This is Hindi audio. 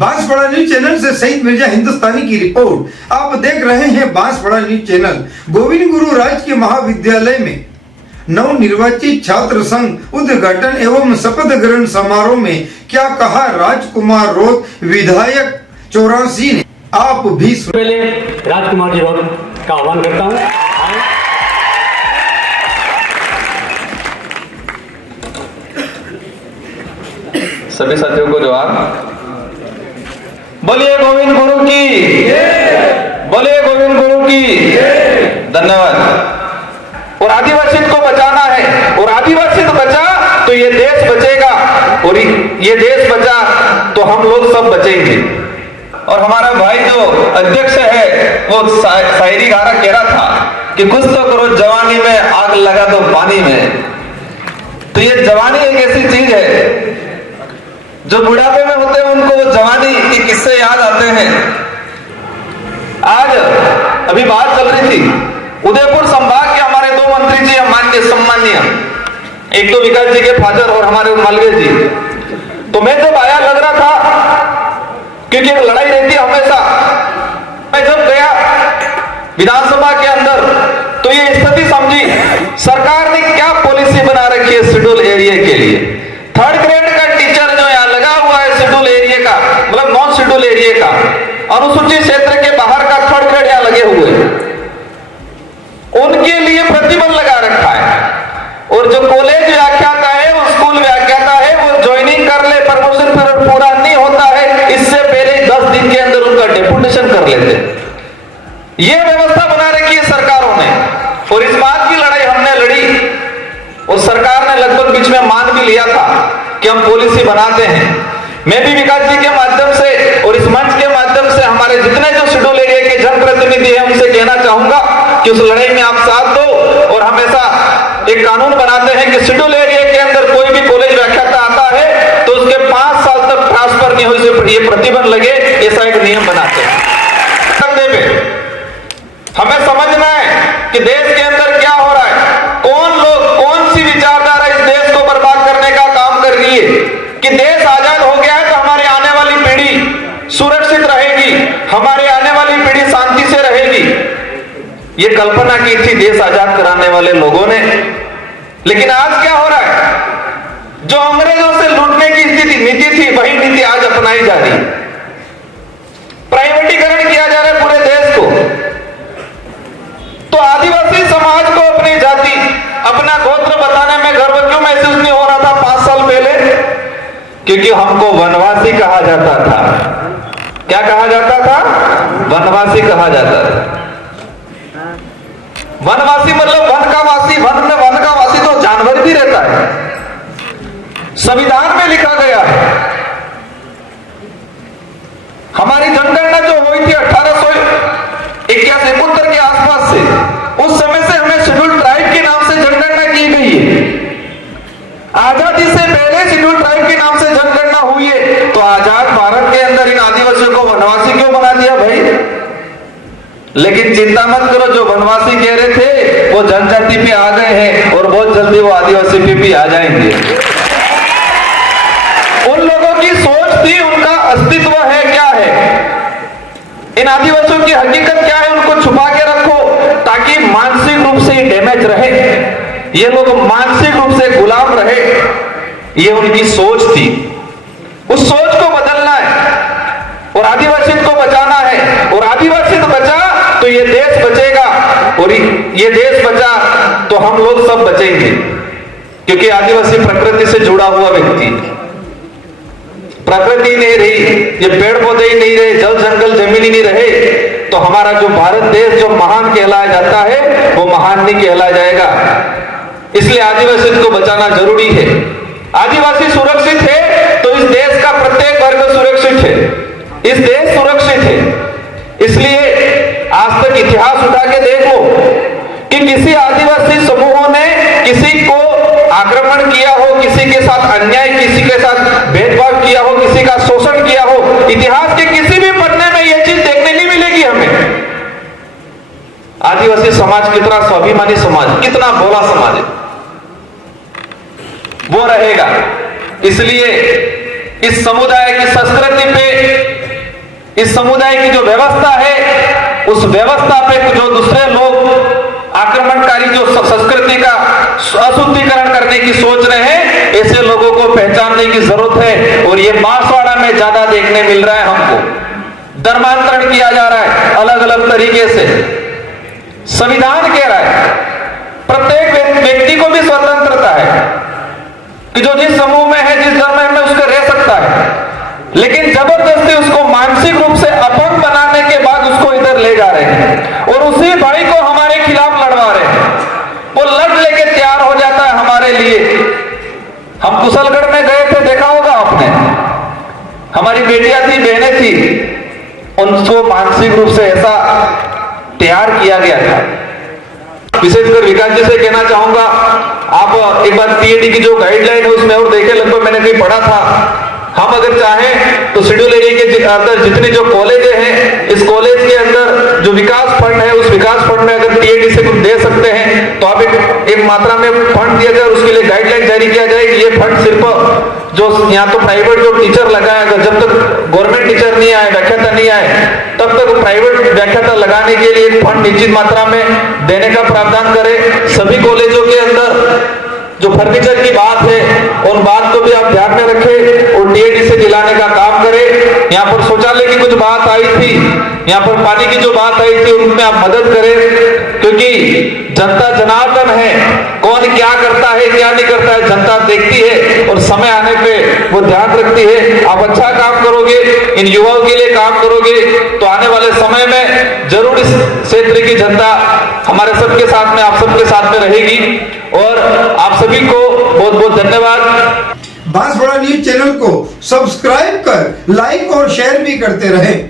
बांसवाड़ा न्यूज चैनल से शहीद मिर्जा हिंदुस्तानी की रिपोर्ट। आप देख रहे हैं बांसवाड़ा न्यूज चैनल। गोविंद गुरु राजकीय महाविद्यालय में नवनिर्वाचित छात्र संघ उद्घाटन एवं शपथ ग्रहण समारोह में क्या कहा राजकुमार रोत विधायक 84 ने, आप भी पहले राजकुमार जी रोत का आह्वान करता हूँ। सभी साथियों को जवाब। बोलिए गोविंद गुरु की, बोलिए गोविंद गुरु की। धन्यवाद। और आदिवासी को बचाना है, और आदिवासी तो बचा तो ये देश बचेगा, और ये देश बचा तो हम लोग सब बचेंगे। और हमारा भाई जो अध्यक्ष है वो शायरी गाना कह रहा था कि कुछ तो करो जवानी में, आग लगा दो पानी में। तो ये जवानी एक ऐसी चीज है जो बुढ़ापे में होते हैं उनको वो जवानी के किस्से याद आते हैं। आज अभी बात चल रही थी उदयपुर संभाग के हमारे दो मंत्री जी माननीय सम्माननीय, एक तो विकास जी के फादर और हमारे मालवीय जी। तो मैं जब आया लग रहा था, क्योंकि एक लड़ाई रहती है हमेशा। मैं जब गया विधानसभा के अंदर तो ये स्थिति समझी सरकार ने क्या पॉलिसी बना रखी है शेड्यूल एरिया के लिए। थर्ड ग्रेड का टीचर जो यहाँ लगा हुआ है शेड्यूल एरिया का, मतलब नॉन शेड्यूल एरिया का, अनुसूचित क्षेत्र के बाहर का थर्ड ग्रेड यहाँ लगे हुए, उनके लिए प्रतिबंध लगा रखा है। और जो कॉलेज व्याख्याता है, वो स्कूल व्याख्याता है, वो ज्वाइनिंग कर ले, प्रमोशन पीरियड पूरा नहीं होता है, इससे पहले 10 दिन के अंदर उनका डेपुटेशन कर लेते। ये व्यवस्था बना रखी है सरकारों ने, और इस बात की लड़ाई हमने लड़ी और सरकार ने लगभग बीच में मान भी लिया था कि हम पॉलिसी बनाते हैं। मैं भी विकास जी के माध्यम से और इस मंच के माध्यम से हमारे जितने जो शेड्यूल एरिया के जनप्रतिनिधि हैं उनसे कहना चाहूंगा कि उस लड़ाई में आप साथ दो, और हमेशा एक कानून बनाते हैं कि शेड्यूल एरिया के अंदर कोई भी कॉलेज व्याख्याता आता है तो उसके 5 साल तक ट्रांसफर नहीं हो, इसे ये प्रतिबंध लगे, ऐसा एक नियम बनाते हैं। हमें समझना है कि देश के अंदर क्या हो रहा है, कौन लोग, कौन सी विचारधारा इस देश को बर्बाद करने का काम कर रही है। कि देश आजाद हो गया है तो हमारी आने वाली पीढ़ी सुरक्षित रहेगी, हमारी आने वाली पीढ़ी शांति से रहेगी। ये कल्पना की थी देश आजाद कराने वाले लोगों ने। लेकिन आज क्या हो रहा है, जो अंग्रेजों से लूटने की नीति थी वही नीति आज अपनाई जा रही है। प्राइवेटीकरण किया जा रहा है पूरे देश को। तो आदिवासी समाज को अपनी जाति, अपना गोत्र बताने में गर्व क्यों महसूस नहीं हो रहा था 5 साल पहले? क्योंकि हमको वनवासी कहा जाता था। क्या कहा जाता था? वनवासी कहा जाता था। वनवासी मतलब वन का वासी, वन में वन का वासी तो जानवर भी रहता है, संविधान में लिखा गया है। हमारी जनगणना जो हुई थी 1871 के आसपास से, उस समय से हमें शेड्यूल ट्राइब के नाम से जनगणना की गई है। आजादी से पहले शेड्यूल ट्राइब के नाम से जनगणना हुई है, तो आजाद भारत के अंदर इन आदिवासियों को वनवासी क्यों बना दिया भाई? लेकिन चिंता मत करो, जो वनवासी कह रहे थे वो जनजाति पे आ गए हैं, और बहुत जल्दी वो आदिवासी पे भी आ जाएंगे। उन लोगों की सोच थी, उनका अस्तित्व है क्या है, इन आदिवासियों की हकीकत क्या है, उनको छुपा के रखो ताकि मानसिक रूप से डैमेज रहे, ये लोग मानसिक रूप से गुलाम रहे। ये उनकी सोच थी। उस सोच को बदलना है और आदिवासी को बचाना है, और आदिवासी तो बचा तो ये देश बचेगा, और ये देश बचा तो हम लोग सब बचेंगे। क्योंकि आदिवासी प्रकृति से जुड़ा हुआ व्यक्ति, प्रकृति नहीं रही, ये पेड़ पौधे ही नहीं रहे, जल जंगल जमीन ही नहीं रहे, तो हमारा जो भारत देश जो महान कहलाया जाता है वो महान नहीं कहलाया जाएगा। इसलिए आदिवासी को बचाना जरूरी है। आदिवासी सुरक्षित है तो इस देश का प्रत्येक वर्ग सुरक्षित है, इस देश सुरक्षित है। इसलिए आज तक इतिहास उठा के देख लो कि किसी आदिवासी समूहों ने किसी को आक्रमण किया हो, किसी के साथ अन्याय, किसी के साथ भेदभाव किया हो, किसी का शोषण किया हो, इतिहास के किसी भी पन्ने में यह चीज देखने नहीं मिलेगी हमें। आदिवासी समाज कितना स्वाभिमानी समाज, कितना भोला समाज है, वो रहेगा। इसलिए इस समुदाय की संस्कृति पे इस समुदाय की जो व्यवस्था है उस व्यवस्था पे जो दूसरे लोग आक्रमणकारी जो संस्कृति का अशुद्धिकरण करने की सोच रहे हैं, ऐसे लोगों को पहचानने की जरूरत है। और ये बांसवाड़ा में ज्यादा देखने मिल रहा है हमको। धर्मांतरण किया जा रहा है अलग अलग तरीके से। संविधान कह रहा है प्रत्येक व्यक्ति को भी स्वतंत्रता है कि जो जिस समूह में है, जिस धर्म में उसको रह सकता है, लेकिन जबरदस्ती उसको मानसिक रूप से अपंग बनाने के बाद उसको इधर ले जा रहे हैं और उसी भाई को हमारे खिलाफ लड़वा रहे हैं। वो लड़ लेके तैयार हो जाता है हमारे लिए। हम कुशलगढ़ में गए थे, देखा होगा आपने, हमारी बेटियां थी, बहनें थी, उनको मानसिक रूप से ऐसा तैयार किया गया था। विशेषकर विकास जी से कहना चाहूंगा, आप एक बार पीएडी की जो गाइडलाइन है उसमें और देखे, लगभग मैंने कहीं पढ़ा था, हम अगर चाहें तो शेड्यूल एरिया के अंदर जितने जो कॉलेजें हैं, इस कॉलेज के अंदर जो विकास फंड है, उस विकास फंड में अगर टीएडी से कुछ दे सकते हैं तो आप एक मात्रा में फंड दिया जाए और उसके लिए गाइडलाइन जारी किया जाए कि ये फंड सिर्फ जो यहाँ तो प्राइवेट जो टीचर लगाएगा, जब तक गवर्नमेंट टीचर नहीं आए, व्याख्याता नहीं आए, तब तक प्राइवेट व्याख्याता लगाने के लिए एक फंड निश्चित मात्रा में देने का प्रावधान करे। सभी कॉलेजों के अंदर जो फर्नीचर की बात है, उन बात को भी आप ध्यान में रखें और टीएडी से दिलाने का काम करें। यहाँ पर शौचालय की कुछ बात आई थी, यहाँ पर पानी की जो बात आई थी, उनमें आप मदद करें, क्योंकि जनता जनार्दन है, कौन क्या करता है क्या नहीं करता है जनता देखती है और समय आने पे वो ध्यान रखती है। आप अच्छा काम करोगे, इन युवाओं के लिए काम करोगे तो आने वाले समय में जरूर इस क्षेत्र की जनता हमारे सबके साथ में, आप सबके साथ में रहेगी। और आप सभी को बहुत बहुत धन्यवाद। बांसवाड़ा न्यूज चैनल को सब्सक्राइब कर लाइक और शेयर भी करते रहें।